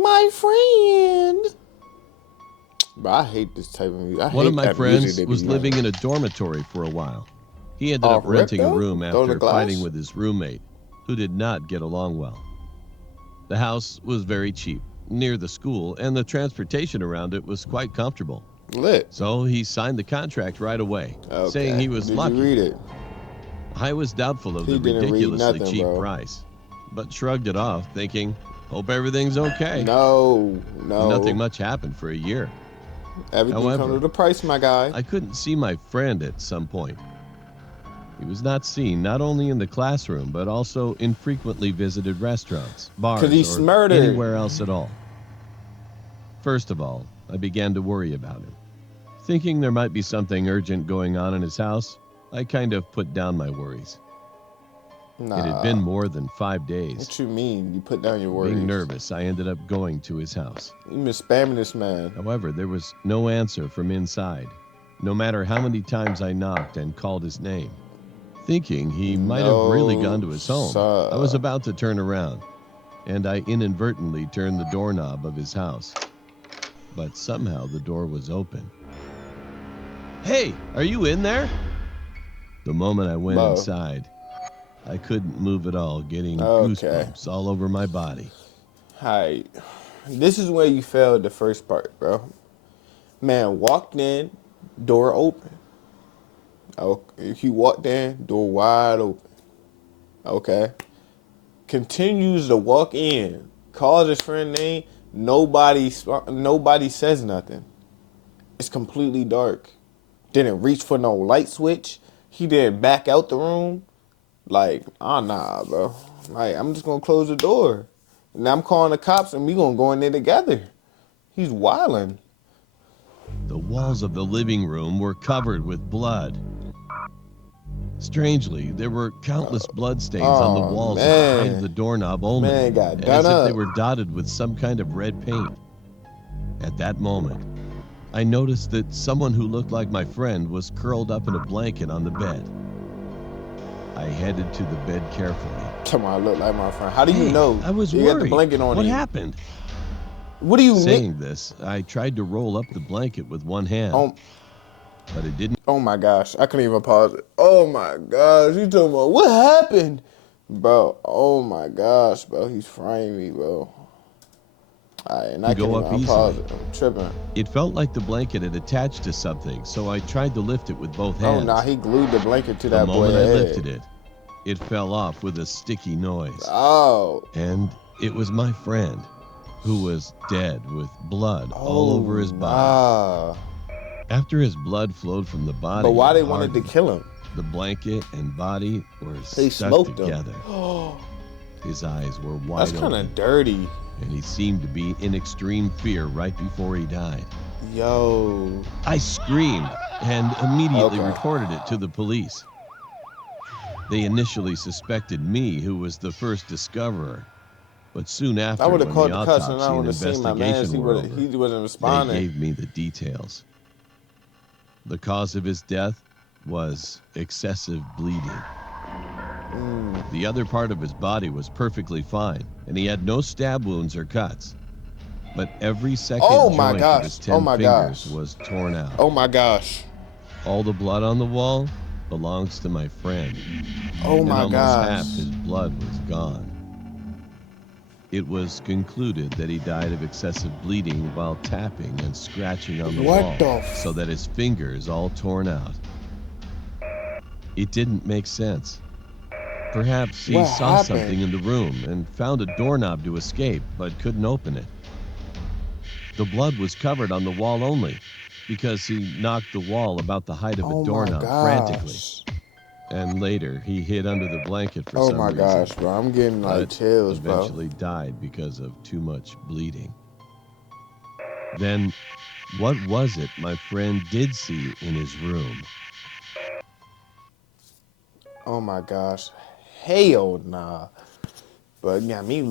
My friend. But I hate this type of music. I One of hate my that music friends they be was living in playing. a dormitory for a while. He ended up Off rip renting a though? room Throwing the after fighting glass? with his roommate, who did not get along well. The house was very cheap, near the school, and the transportation around it was quite comfortable. Lit. So he signed the contract right away, saying Okay. he was Did you lucky. read it? I was doubtful of He the didn't read ridiculously nothing, cheap bro. price, but shrugged it off, thinking, hope everything's okay. No. Nothing much happened for a year. Everything comes However, with a price, my guy. I couldn't see my friend at some point. He was not seen not only in the classroom, but also in frequently visited restaurants, Cause he's bars, or murdered. anywhere else at all. First of all, I began to worry about him. Thinking there might be something urgent going on in his house, I kind of put down my worries. Nah. It had been more than 5 days. What you mean? You put down your worries. Being nervous, I ended up going to his house. You been spamming this man. However, there was no answer from inside, no matter how many times I knocked and called his name. Thinking he might have really gone to his home, I was about to turn around, and I inadvertently turned the doorknob of his house. But somehow the door was open. Hey, are you in there? The moment I went inside, I couldn't move at all, getting goosebumps all over my body. Hi. This is where you failed the first part, bro. Man walked in, door open. Okay. He walked in, door wide open. Okay. Continues to walk in, calls his friend name. Nobody says nothing. It's completely dark. Didn't reach for no light switch. He didn't back out the room. Like, nah, bro. Like, I'm just gonna close the door. And I'm calling the cops and we gonna go in there together. He's wildin'. The walls of the living room were covered with blood. Strangely, there were countless blood stains on the walls at the height of the doorknob only, Man got as done if they up. were dotted with some kind of red paint. At that moment, I noticed that someone who looked like my friend was curled up in a blanket on the bed. I headed to the bed carefully. Tell me I look like my friend. How do you know? I was you worried. got the blanket on what you. happened? What do you mean? Saying this, I tried to roll up the blanket with one hand, but it didn't. Oh my gosh, I couldn't even pause it. Oh my gosh, you talking about what happened? Bro, oh my gosh, bro, he's frying me, bro. Alright, and I can't even unpause it. I'm tripping. It felt like the blanket had attached to something, so I tried to lift it with both hands. Oh nah, he glued the blanket to The that boy's moment I head. lifted it, it fell off with a sticky noise. Oh. And it was my friend, who was dead with blood all over his body. After his blood flowed from the body, but why they wanted to kill him? The blanket and body were They stuck smoked together. him. His eyes were wide That's kind open, of dirty. and he seemed to be in extreme fear right before he died. Yo. I screamed and immediately reported it to the police. They initially suspected me, who was the first discoverer. But soon after, I would have when called the the cuss and autopsy I and would have seen my man. investigation were over, He wasn't responding. they gave me the details. The cause of his death was excessive bleeding. The other part of his body was perfectly fine, and he had no stab wounds or cuts. But every second joint of his 10 fingers was torn out. Oh my gosh. All the blood on the wall belongs to my friend. Oh my and almost gosh. half his blood was gone. It was concluded that he died of excessive bleeding while tapping and scratching on the wall, so that his fingers all torn out. It didn't make sense. Perhaps he saw something in the room and found a doorknob to escape, but couldn't open it. The blood was covered on the wall only, because he knocked the wall about the height of a doorknob frantically. And later, he hid under the blanket for some reason. Oh my gosh, bro. I'm getting like chills, bro. Eventually died because of too much bleeding. Then, what was it my friend did see in his room? Oh my gosh. Hell nah. But it got me